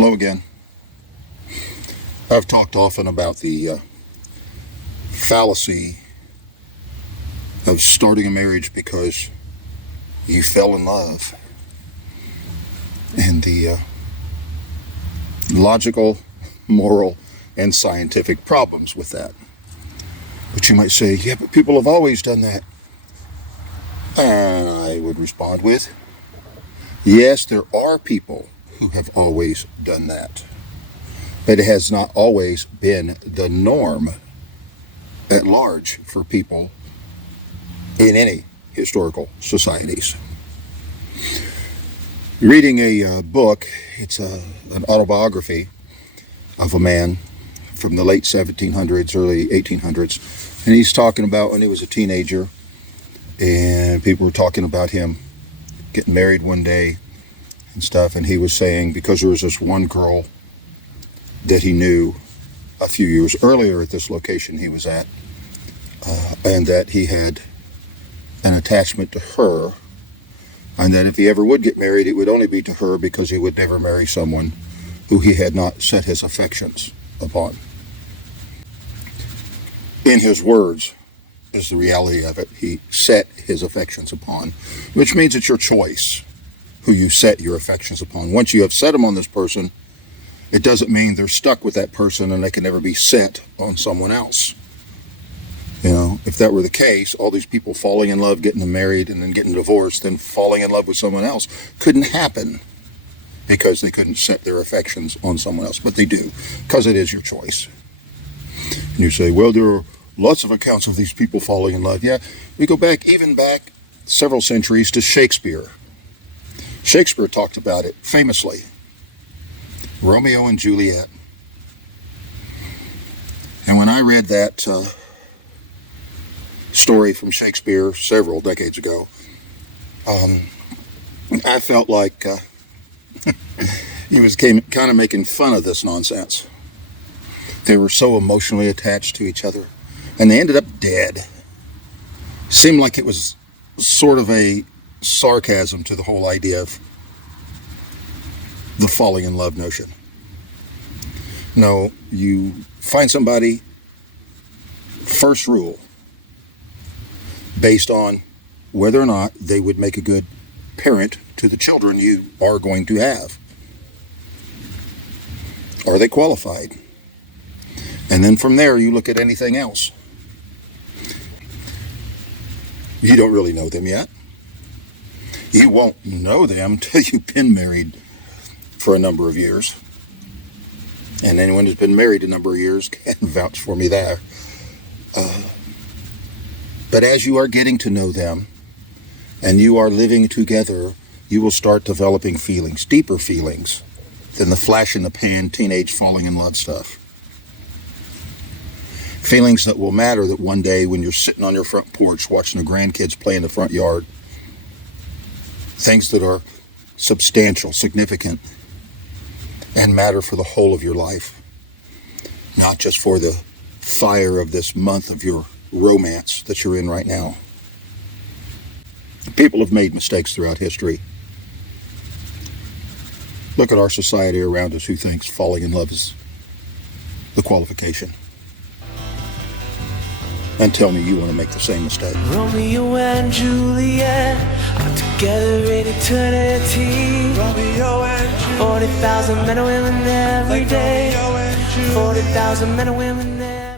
Hello again. I've talked often about the fallacy of starting a marriage because you fell in love, and the logical, moral, and scientific problems with that. But you might say, yeah, but people have always done that. And I would respond with, yes, there are people who have always done that. But it has not always been the norm at large for people in any historical societies. Reading a book, it's an autobiography of a man from the late 1700s, early 1800s, and he's talking about when he was a teenager, and people were talking about him getting married one day and stuff, and he was saying because there was this one girl that he knew a few years earlier at this location he was at, and that he had an attachment to her, and that if he ever would get married, it would only be to her because he would never marry someone who he had not set his affections upon. In his words is the reality of it. He set his affections upon, which means it's your choice who you set your affections upon. Once you have set them on this person, it doesn't mean they're stuck with that person and they can never be set on someone else. You know, if that were the case, all these people falling in love, getting married, and then getting divorced, then falling in love with someone else couldn't happen because they couldn't set their affections on someone else. But they do, because it is your choice. And you say, well, there are lots of accounts of these people falling in love. Yeah, we go back several centuries to Shakespeare. Shakespeare talked about it famously. Romeo and Juliet. And when I read that story from Shakespeare several decades ago, I felt like he was kind of making fun of this nonsense. They were so emotionally attached to each other, and they ended up dead. Seemed like it was sort of a sarcasm to the whole idea of the falling in love notion. No, you find somebody, first rule, based on whether or not they would make a good parent to the children you are going to have. Are they qualified? And then from there, you look at anything else. You don't really know them yet. You won't know them until you've been married for a number of years. And anyone who's been married a number of years can vouch for me there. But as you are getting to know them and you are living together, you will start developing feelings, deeper feelings than the flash in the pan, teenage falling in love stuff. Feelings that will matter, that one day when you're sitting on your front porch watching the grandkids play in the front yard, things that are substantial, significant, and matter for the whole of your life, not just for the fire of this month of your romance that you're in right now. People have made mistakes throughout history. Look at our society around us who thinks falling in love is the qualification. And tell me you want to make the same mistake. Romeo and Juliet are together in eternity. Romeo and Juliet. 40,000 men and women every day. 40,000 men and women every day.